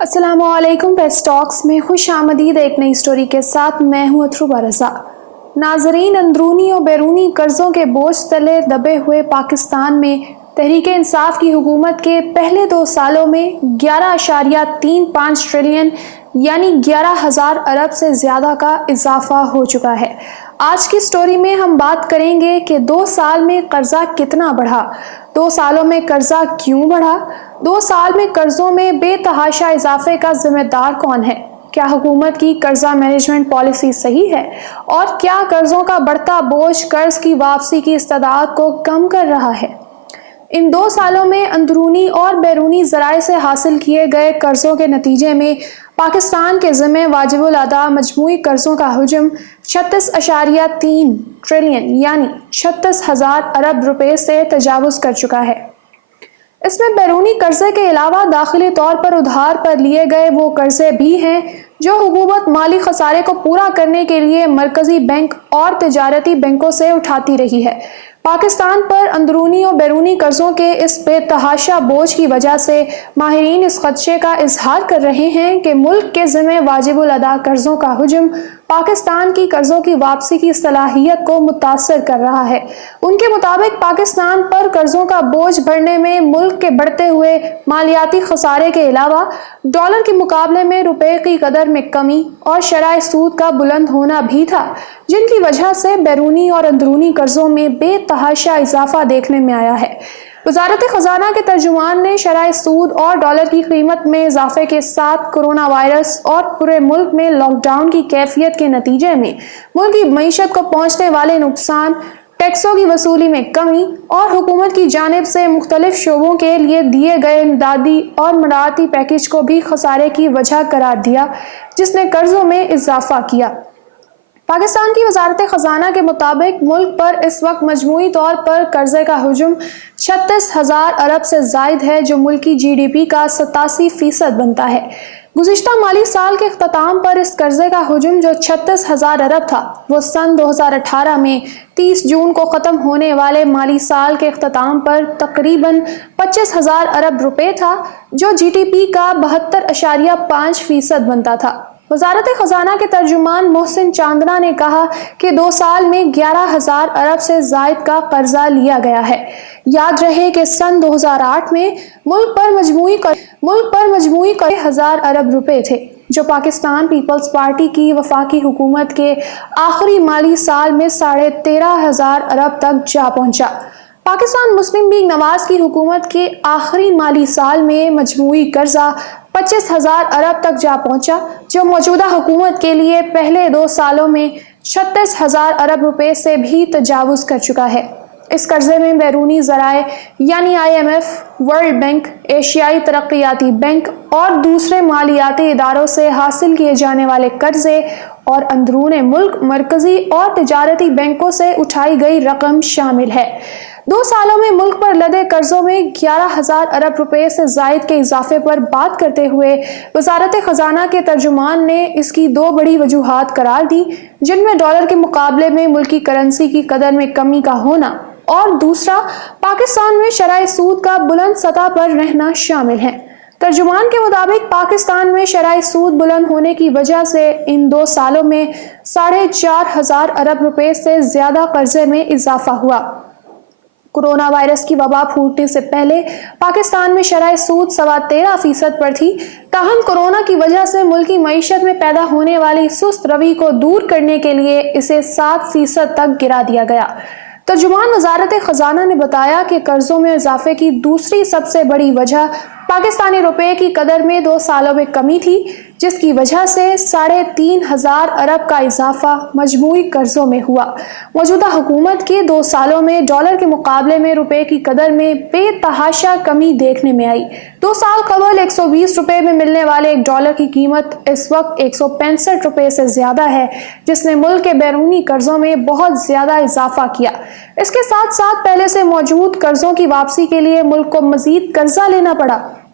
السلام علیکم پریس ٹاکس میں خوش آمدید ایک نئی سٹوری کے ساتھ میں ہوں اتھروبا رضا۔ ناظرین، اندرونی اور بیرونی قرضوں کے بوجھ تلے دبے ہوئے پاکستان میں تحریک انصاف کی حکومت کے پہلے 2 سالوں میں 11.35 ٹریلین یعنی 11,000 ارب سے زیادہ کا اضافہ ہو چکا ہے۔ آج کی سٹوری میں ہم بات کریں گے کہ 2 سال میں قرضہ کتنا بڑھا، 2 سالوں میں قرضہ کیوں بڑھا، 2 سال میں قرضوں میں بے تحاشا اضافے کا ذمہ دار کون ہے، کیا حکومت کی قرضہ مینجمنٹ پالیسی صحیح ہے، اور کیا قرضوں کا بڑھتا بوجھ قرض کی واپسی کی استعداد کو کم کر رہا ہے۔ ان 2 سالوں میں اندرونی اور بیرونی ذرائع سے حاصل کیے گئے قرضوں کے نتیجے میں پاکستان کے ذمہ واجب الادا مجموعی قرضوں کا حجم 36.3 ٹریلین یعنی 36,000 ارب روپے سے تجاوز کر چکا ہے۔ اس میں بیرونی قرضے کے علاوہ داخلی طور پر ادھار پر لیے گئے وہ قرضے بھی ہیں جو حکومت مالی خسارے کو پورا کرنے کے لیے مرکزی بینک اور تجارتی بینکوں سے اٹھاتی رہی ہے۔ پاکستان پر اندرونی اور بیرونی قرضوں کے اس بے تحاشا بوجھ کی وجہ سے ماہرین اس خدشے کا اظہار کر رہے ہیں کہ ملک کے ذمہ واجب الادا قرضوں کا حجم پاکستان کی قرضوں کی واپسی کی صلاحیت کو متاثر کر رہا ہے۔ ان کے مطابق پاکستان پر قرضوں کا بوجھ بڑھنے میں ملک کے بڑھتے ہوئے مالیاتی خسارے کے علاوہ ڈالر کے مقابلے میں روپے کی قدر میں کمی اور شرح سود کا بلند ہونا بھی تھا، جن کی وجہ سے بیرونی اور اندرونی قرضوں میں بے تحاشا اضافہ دیکھنے میں آیا ہے۔ وزارت خزانہ کے ترجمان نے شرح سود اور ڈالر کی قیمت میں اضافے کے ساتھ کرونا وائرس اور پورے ملک میں لاک ڈاؤن کی کیفیت کے نتیجے میں ملک کی معیشت کو پہنچنے والے نقصان، ٹیکسوں کی وصولی میں کمی اور حکومت کی جانب سے مختلف شعبوں کے لیے دیے گئے امدادی اور مراعاتی پیکج کو بھی خسارے کی وجہ قرار دیا، جس نے قرضوں میں اضافہ کیا۔ پاکستان کی وزارت خزانہ کے مطابق ملک پر اس وقت مجموعی طور پر قرضے کا حجم 36,000 ارب سے زائد ہے، جو ملکی جی ڈی پی کا 87% بنتا ہے۔ گزشتہ مالی سال کے اختتام پر اس قرضے کا حجم جو 36,000 ارب تھا، وہ سن 2018 میں 30 جون کو ختم ہونے والے مالی سال کے اختتام پر تقریباً 25,000 ارب روپے تھا، جو جی ڈی پی کا 72.5% بنتا تھا۔ وزارت خزانہ کے ترجمان محسن چاندنا نے کہا کہ 2 سال میں 11,000 ارب سے زائد کا قرضہ لیا گیا ہے۔ یاد رہے کہ سن 2008 میں ملک پر مجموعی قرض 1,000 ارب روپے تھے، جو پاکستان پیپلز پارٹی کی وفاقی حکومت کے آخری مالی سال میں 13,500 ارب تک جا پہنچا۔ پاکستان مسلم لیگ نواز کی حکومت کے آخری مالی سال میں مجموعی قرضہ 25,000 ارب تک جا پہنچا، جو موجودہ حکومت کے لیے پہلے 2 سالوں میں 36,000 ارب روپے سے بھی تجاوز کر چکا ہے۔ اس قرضے میں بیرونی ذرائع یعنی IMF، ورلڈ بینک، ایشیائی ترقیاتی بینک اور دوسرے مالیاتی اداروں سے حاصل کیے جانے والے قرضے اور اندرون ملک مرکزی اور تجارتی بینکوں سے اٹھائی گئی رقم شامل ہے۔ 2 سالوں میں ملک پر لدے قرضوں میں 11,000 ارب روپے سے زائد کے اضافے پر بات کرتے ہوئے وزارت خزانہ کے ترجمان نے اس کی 2 بڑی وجوہات قرار دی، جن میں ڈالر کے مقابلے میں ملکی کرنسی کی قدر میں کمی کا ہونا اور دوسرا پاکستان میں شرح سود کا بلند سطح پر رہنا شامل ہے۔ ترجمان کے مطابق پاکستان میں شرح سود بلند ہونے کی وجہ سے ان 2 سالوں میں 4,500 ارب روپے سے زیادہ قرضے میں اضافہ ہوا۔ کرونا وائرس کی وبا پھوٹنے سے پہلے پاکستان میں شرح سود 13.25% پر تھی، تاہم کورونا کی وجہ سے ملکی معیشت میں پیدا ہونے والی سست روی کو دور کرنے کے لیے اسے 7% تک گرا دیا گیا۔ ترجمان وزارت خزانہ نے بتایا کہ قرضوں میں اضافے کی دوسری سب سے بڑی وجہ پاکستانی روپے کی قدر میں 2 سالوں میں کمی تھی، جس کی وجہ سے 3,500 ارب کا اضافہ مجموعی قرضوں میں ہوا۔ موجودہ حکومت کے 2 سالوں میں ڈالر کے مقابلے میں روپے کی قدر میں بے تحاشا کمی دیکھنے میں آئی۔ 2 سال قبل 120 روپے میں ملنے والے ایک ڈالر کی قیمت اس وقت 165 روپے سے زیادہ ہے، جس نے ملک کے بیرونی قرضوں میں بہت زیادہ اضافہ کیا۔ اس کے ساتھ ساتھ پہلے سے موجود قرضوں کی واپسی کے لیے ملک کو مزید قرضہ لینا پڑا۔